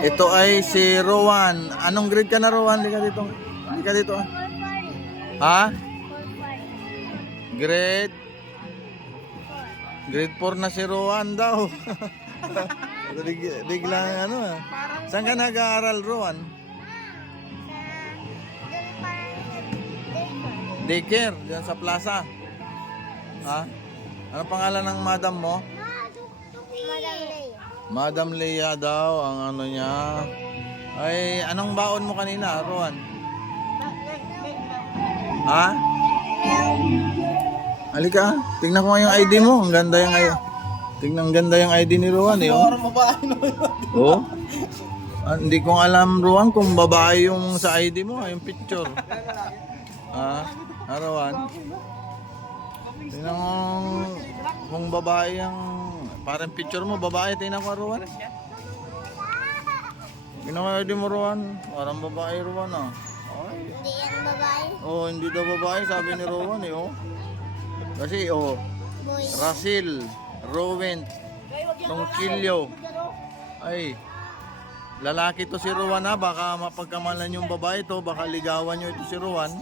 Ito ay si Rowan. Anong grade ka na, Rowan? Hindi ka dito. Hindi ka dito. Ha? Grade 4 na si Rowan daw. Biglang ano ah. Saan ka nag-aaral, Rowan? Daycare, diyan sa plaza. Ha? Ano pangalan ng madam mo? Madam Leia daw ang ano niya. Ay, anong baon mo kanina, Rowan? Ha? Halika, tingnan ko nga yung ID mo. Ang ganda yung ID. Tingnan, ang ganda yung ID ni Rowan eh. Oh. Hindi ko alam, Rowan, kung babae yung sa ID mo, yung picture. Ha? Rowan? Tingnan mo kung babae yung parang picture mo, babae. Tingnan ko, Rowan. Tingnan ko yung ID mo, Rowan. Parang babae, Rowan ah. Hindi yan babae. Oh, hindi daw babae, sabi ni Rowan eh, oh. Kasi, oh, Boy. Russell, Rowan, Tongkilyo. Ay, lalaki to si Rowan ha, baka mapagkamalan yung babae to, baka ligawan nyo ito si Rowan.